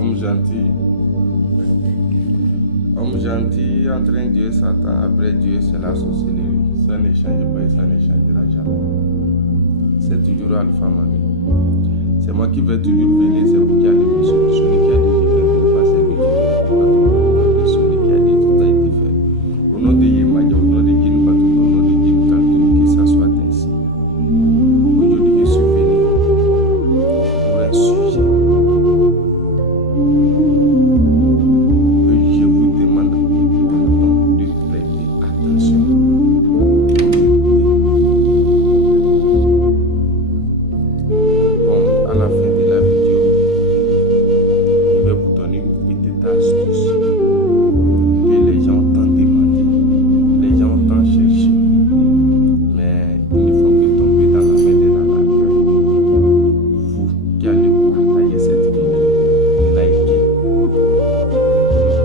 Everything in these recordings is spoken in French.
Homme gentil. Homme gentil, entraîne Dieu, Satan. Après Dieu, c'est la sorcellerie. Ça ne change pas et ça ne changera jamais. C'est toujours Alpha Mami. C'est moi qui vais toujours venir. C'est vous qui allez me suivre. Celui qui a dit je vais pas, c'est lui qui vient. Celui qui a dit tout a été fait. Au nom de Yemadia, au nom de Guine Batou, au nom de Guine Kaltoum, que ça soit ainsi. Aujourd'hui, je suis venu pour un sujet que je vous demande de prêter attention. Bon, à la fin de la vidéo, je vais vous donner une petite astuce que les gens ont tant demandé, les gens ont tant cherché, mais il ne faut que tomber dans la main de la largeur. Vous qui allez partager cette vidéo, likez, le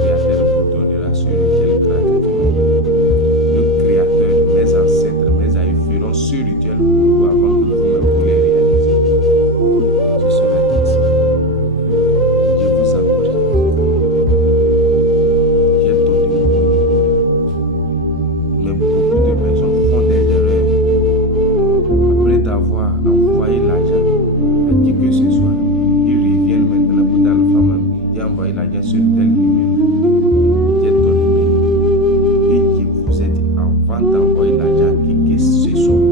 Créateur vous donnera sur lequel gratuitement. Le Créateur, mes ancêtres, mes aïeux feront ce rituel pour vous avant que vous-même vous les réalisez. Ce serait ainsi. Je vous en prie. J'ai donné mon nom. Mais beaucoup de personnes font des erreurs. Après d'avoir envoyé l'argent à qui que ce soit, ils reviennent maintenant pour dire Alpha Mami, j'ai envoyé l'argent sur tel numéro. J'ai donné mes numéros. Et je vous ai dit, avant d'envoyer l'argent à qui que ce soit, vous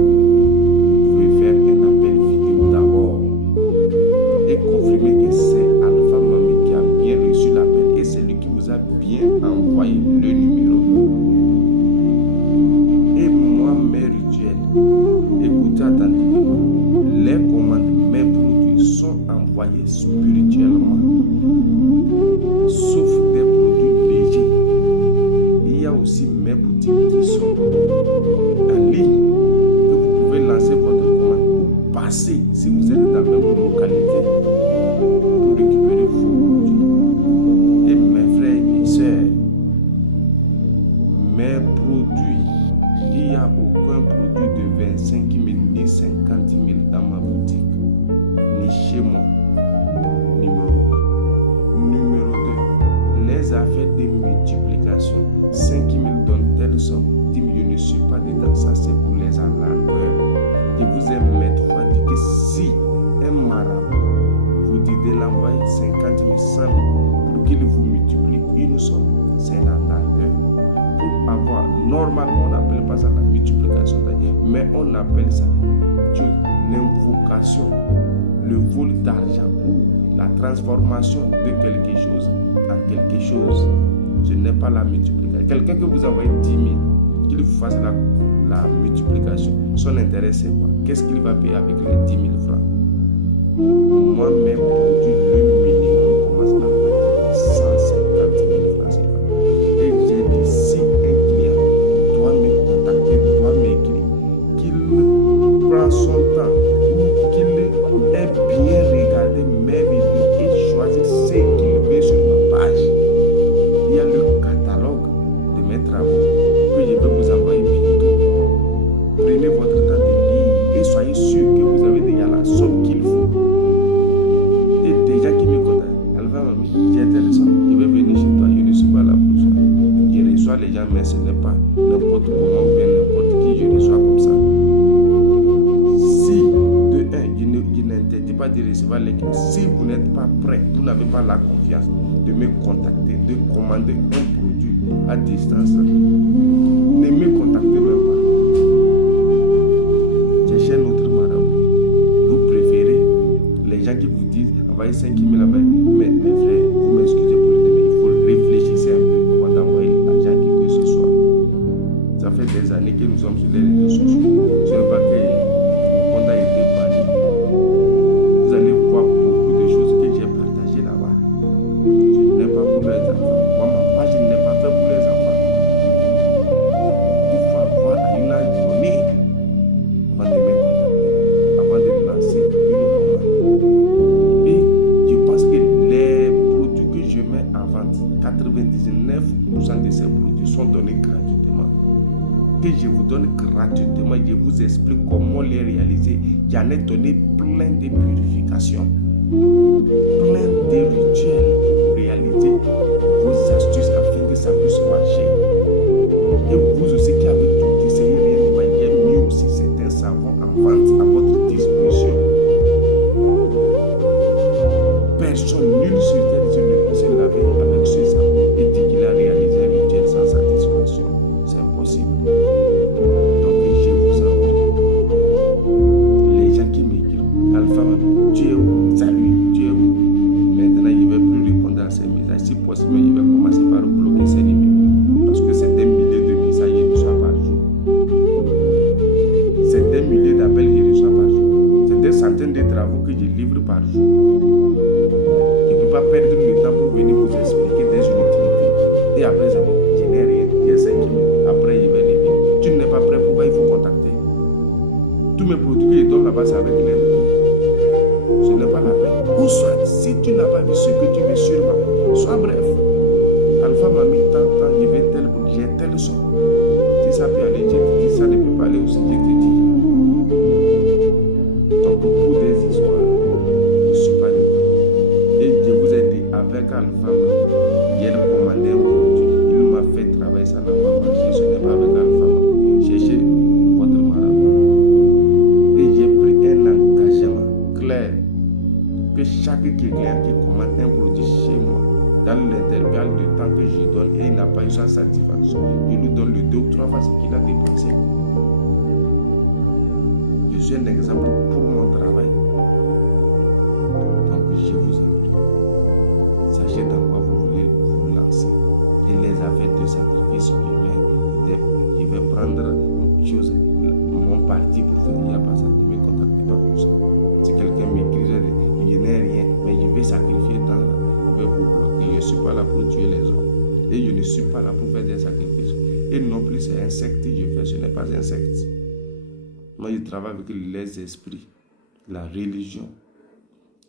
pouvez faire un appel vidéo d'abord et confirmer que c'est Alpha Mami qui a bien reçu l'appel et c'est lui qui vous a bien envoyé le numéro. Et moi, mes rituels, écoutez attentivement, les commandes, mes produits sont envoyés spirituellement, sauf des produits légers. Il y a aussi mes boutiques qui sont en ligne, que vous pouvez lancer votre commande ou passer si vous êtes dans la même localité pour récupérer vos produits. Et mes frères et sœurs, mes produits, il n'y a aucun produit de 25 000 ni 50 000 dans ma boutique, ni chez moi. Numéro 1. Numéro 2. Les affaires de multiplication. 5 000 donne telle somme. 10 000, je ne suis pas dedans. Ça, c'est pour les enlargueurs. Je vous ai maintes fois dit que si un marabout vous dit de l'envoyer 50 000, 100 000 pour qu'il vous multiplie une somme, c'est un enlargueur. Pour avoir, normalement, on n'appelle pas ça la multiplication, mais on appelle ça l'invocation, le vol d'argent ou la transformation de quelque chose en quelque chose. Ce n'est pas la multiplication. Quelqu'un que vous envoyez 10 000, qu'il vous fasse la multiplication, son intérêt c'est quoi? Qu'est-ce qu'il va payer avec les 10 000 francs? Moi, mes produits, le minimum commence à partir de 150 000 francs CFA. Et j'ai dit, si un client doit me contacter, doit m'écrire, qu'il prend son temps ou qu'il ait bien regardé mes vidéos et choisi ce qu'il veut sur ma page. Il y a le catalogue de mes travaux que je vais vous envoyer bientôt. Prenez votre temps de lire et soyez sûr que vous avez déjà la somme qu'il faut. Et déjà qui me contactent, Alpha Mami, j'ai telle somme, je vais venir chez toi, je ne suis pas là pour ça. Je reçois les gens, mais ce n'est pas n'importe comment ou bien n'importe qui je reçois comme ça. Si, de un, je n'interdis pas de recevoir les clients. Si vous n'êtes pas prêt, vous n'avez pas la confiance de me contacter, de commander un produit à distance, ne me contactez même pas. Cherchez un autre marabout. Vous préférez les gens qui vous disent envoyez 5 000 avec, mais mes frères, vous m'excusez pour le dire, mais il faut réfléchir un peu avant d'envoyer l'argent à qui que ce soit. Ça fait des années que nous sommes sur les réseaux sociaux. Ce n'est pas que mon compte a été banni. Vous allez voir beaucoup de choses que j'ai partagées là-bas. Ce n'est pas pour les enfants. Moi, ma page n'est pas faite pour les enfants. Il faut avoir une âge donné avant de me contacter, avant de lancer une commande. Et je pense que les produits que je mets en vente, 99% de ces produits sont donnés gratuitement. Que je vous donne gratuitement, je vous explique comment les réaliser. J'en ai donné plein de purifications, plein de rituels personne, nul sur terre ne peut se laver avec ce sang et dire qu'il a réalisé un rituel sans satisfaction. C'est impossible. Donc je vous en prie, les gens qui m'écrivent, Alpha, tu es où? Salut, tu es où? Maintenant, je ne vais plus répondre à ces messages. Si possible, je vais commencer par bloquer ces numéros. Parce que c'est des milliers de messages que je reçois par jour. C'est des milliers d'appels que je reçois par jour. C'est des centaines de travaux que je livre par jour. Je ne peux pas perdre le temps pour venir vous expliquer des inutilités. Et après, c'est bon, je n'ai rien. J'ai 5 minutes. Après, je vais revenir. Tu n'es pas prêt, pourquoi il faut contacter? Tous mes produits que je donne là-bas, c'est avec l'aide. Ce n'est pas la peine. Ou soit, si tu n'as pas vu ce que tu veux sûrement, sois bref. Alpha m'a mis tant, je vais j'ai tel son. Si ça peut aller, je te dis, ça ne peut pas aller aussi, je te dis. Donc, pour des histoires, je ne suis pas libre. Et je vous ai dit, avec Alpha, il a commandé un produit. Il m'a fait travailler, ça n'a pas marché. Ce n'est pas avec Alpha. Cherchez votre marabout. Et j'ai pris un engagement clair que chaque client qui commande un produit chez moi, dans l'intervalle de temps que je donne et il n'a pas eu sa satisfaction, je lui donne le 2 ou 3 fois ce qu'il a dépensé. Je suis un exemple pour mon travail. Donc je vous en prie, sachez dans quoi vous voulez vous lancer. Et les affaires de sacrifice humain, je vais prendre une chose, mon parti pour faire, il n'y a pas ça, ne me contactez pas pour ça. Si quelqu'un m'écrit, je n'ai rien, mais je vais sacrifier tant, je vais vous bloquer. Je ne suis pas là pour tuer les hommes. Et je ne suis pas là pour faire des sacrifices. Et non plus, c'est un secte que je fais, ce n'est pas un secte. Moi, je travaille avec les esprits, la religion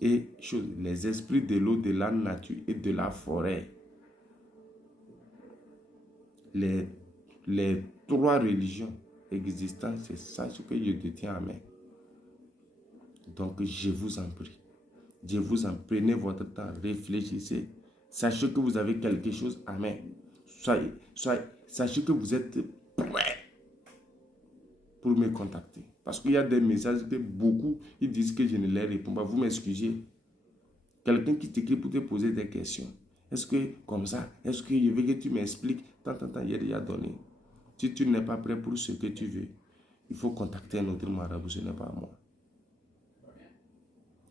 et les esprits de l'eau, de la nature et de la forêt. Les 3 religions existantes, c'est ça ce que je détiens à main. Donc, je vous en prie. Je vous en prie, prenez votre temps, réfléchissez. Sachez que vous avez quelque chose à main. Sachez que vous êtes prêt pour me contacter. Parce qu'il y a des messages que beaucoup, ils disent que je ne les réponds pas. Vous m'excusez. Quelqu'un qui t'écrit pour te poser des questions. Est-ce que comme ça, est-ce que je veux que tu m'expliques? Tant, il a déjà donné. Si tu n'es pas prêt pour ce que tu veux, il faut contacter un autre marabout, ce n'est pas moi.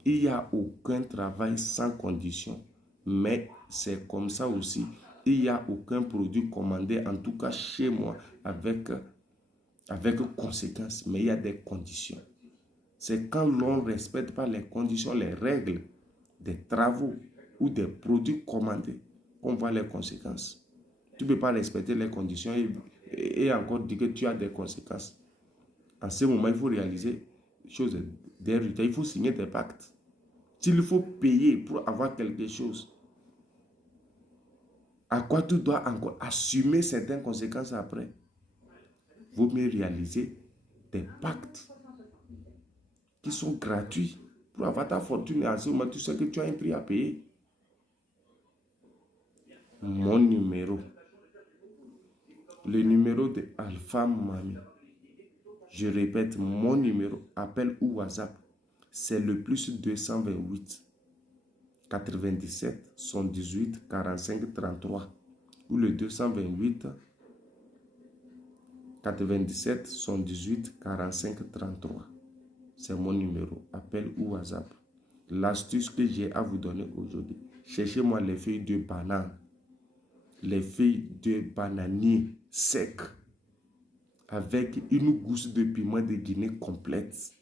Il n'y a aucun travail sans condition, mais c'est comme ça aussi. Il n'y a aucun produit commandé, en tout cas chez moi, avec conséquences, mais il y a des conditions. C'est quand l'on ne respecte pas les conditions, les règles des travaux ou des produits commandés qu'on voit les conséquences. Tu ne peux pas respecter les conditions et encore dire que tu as des conséquences. En ce moment, il faut réaliser des résultats, il faut signer des pactes. S'il faut payer pour avoir quelque chose, à quoi tu dois encore assumer certaines conséquences après? Vaut mieux réaliser des pactes qui sont gratuits pour avoir ta fortune. Et en ce moment, tu sais que tu as un prix à payer. Mon numéro, le numéro de Alpha Mami, je répète, mon numéro, appel ou WhatsApp, c'est le plus 228 97 118 45 33 ou le 228 97 118 45 33. C'est mon numéro, appel ou WhatsApp. L'astuce que j'ai à vous donner aujourd'hui, cherchez-moi les feuilles de banane, les feuilles de bananier sec avec une gousse de piment de Guinée complète.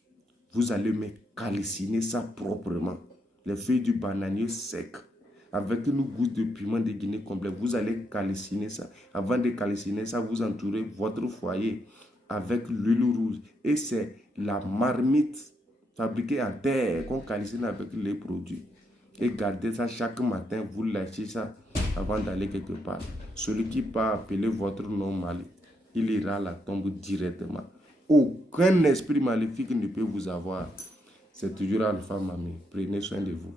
Vous allez me calciner ça proprement. Les feuilles du bananier sec avec une gousse de piment de Guinée complète. Vous allez calciner ça. Avant de calciner ça, vous entourez votre foyer avec l'huile rouge. Et c'est la marmite fabriquée en terre qu'on calcine avec les produits. Et gardez ça chaque matin. Vous lâchez ça avant d'aller quelque part. Celui qui peut appeler votre nom mal, il ira à la tombe directement. Aucun esprit maléfique ne peut vous avoir. C'est toujours Alpha Mami. Prenez soin de vous.